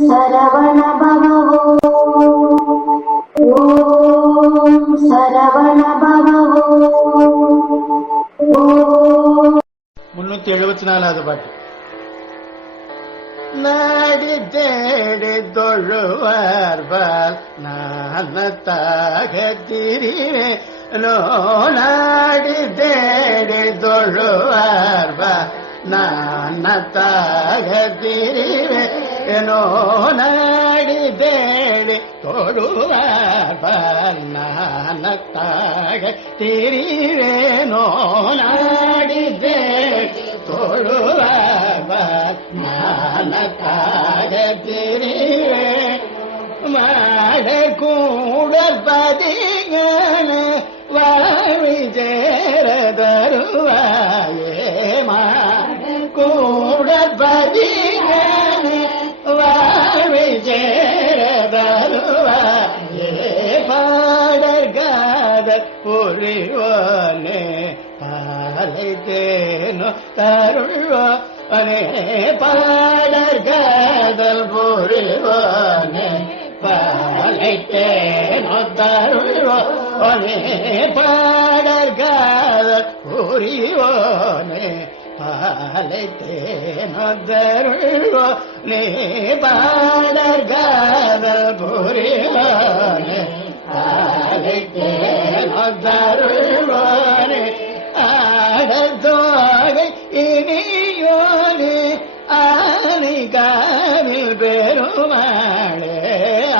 சரவண பவோ ஓம் சரவண பவோ ஓம் முன்னூத்தி எழுபத்தி நாலாவது பாட்டு நாடி தேடி தொழுவார்பால் நானத்தாக திரிவேனோ நாடி தேடி தொழுவார்பால் நானத்தாக திரிவேனோ நாடி தேடி தொழுவார்பால் நானத்தாக திரிவேனோ நாடி தேடி தொழுவார் நானத்தாக திரிவே மாட கூட பதிகன புரிவானே பாலை தேனோ தருள்வானே பாடற்காதல் புரிவானே பாலை தேனோ தருள்வானே பாடற்காதல் புரிவானே பாலை தேனோ தருள்வானே பாடற்காதல் புரிவானே தருள்வானே ஆடத்தோகை இனியோனே ஆனை காவில் பெருமாளே.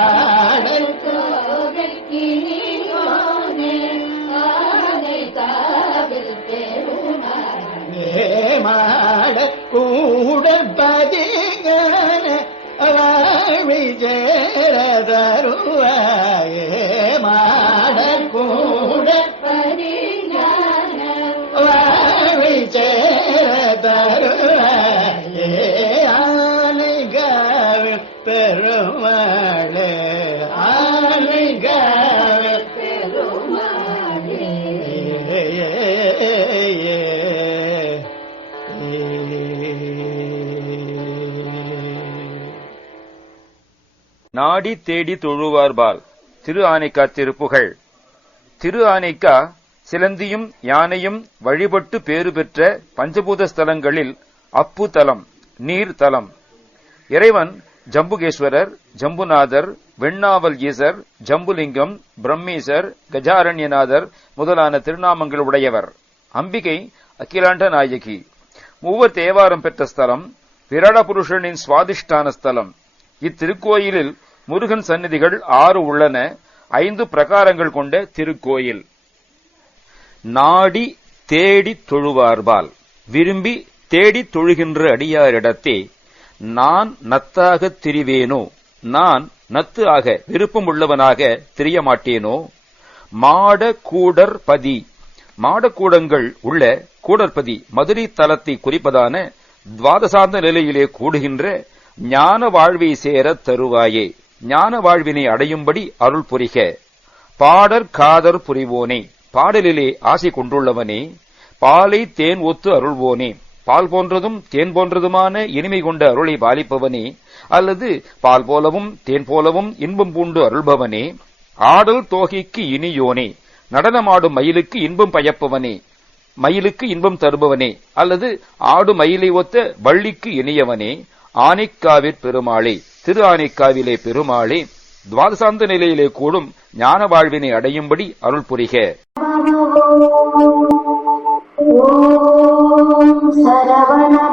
ஆடத்தோகை மாட கூட பெருமாளே. நாடி தேடி தொழுவார்பால் திரு ஆனைக்கா திருப்புகழ். திரு ஆனைக்கா சிலந்தியும் யானையும் வழிபட்டு பேறு பெற்ற பஞ்சபூத ஸ்தலங்களில் அப்பு தலம் நீர் தலம். இறைவன் ஜம்புகேஸ்வரர் ஜம்புநாதர் வெண்ணாவல் ஈசர் ஜம்புலிங்கம் பிரம்மீசர் கஜாரண்யநாதர் முதலான திருநாமங்கள் உடையவர். அம்பிகை அகிலாண்ட நாயகி. மூவர் தேவாரம் பெற்ற ஸ்தலம் விராடபுருஷனின் சுவாதிஷ்டான ஸ்தலம். இத்திருக்கோயிலில் முருகன் சந்நிதிகள் ஆறு உள்ளன. ஐந்து பிரகாரங்கள் கொண்ட திருக்கோயில். நாடி தேடி தொழுவார்பால் விரும்பி தேடி தொழுகின்ற அடியாரிடத்தே நான் நத்தாக திரிவேனோ? நான் நத்து ஆக விருப்பம் உள்ளவனாக மாட்டேனோ? மாட மாடக்கூடங்கள் உள்ள கூடற்பதி மதுரை தலத்தை குறிப்பதான துவாதசாந்த நிலையிலே கூடுகின்ற ஞான வாழ்வை சேர தருவாயே. ஞான வாழ்வினை அடையும்படி அருள் புரிக. பாடற் காதர் புரிவோனே. பாடலிலே ஆசை கொண்டுள்ளவனே பாலை தேன் ஒத்து அருள்வோனே. பால் போன்றதும் தேன் போன்றதுமான இனிமை கொண்ட அருளை பாலிப்பவனே அல்லது பால் போலவும் தேன் போலவும் இன்பம் பூண்டு அருள்பவனே. ஆடல் தோகைக்கு இனியோனே நடனமாடும் மயிலுக்கு இன்பம் பயப்பவனே மயிலுக்கு இன்பம் தருபவனே அல்லது ஆடு மயிலை ஒத்த வள்ளிக்கு இனியவனே. ஆனைக்காவிற் பெருமாளே திரு ஆனைக்காவிலே பெருமாளே துவாதசாந்த நிலையிலே கூடும் ஞான வாழ்வினை அடையும்படி அருள் புரிக. சரவண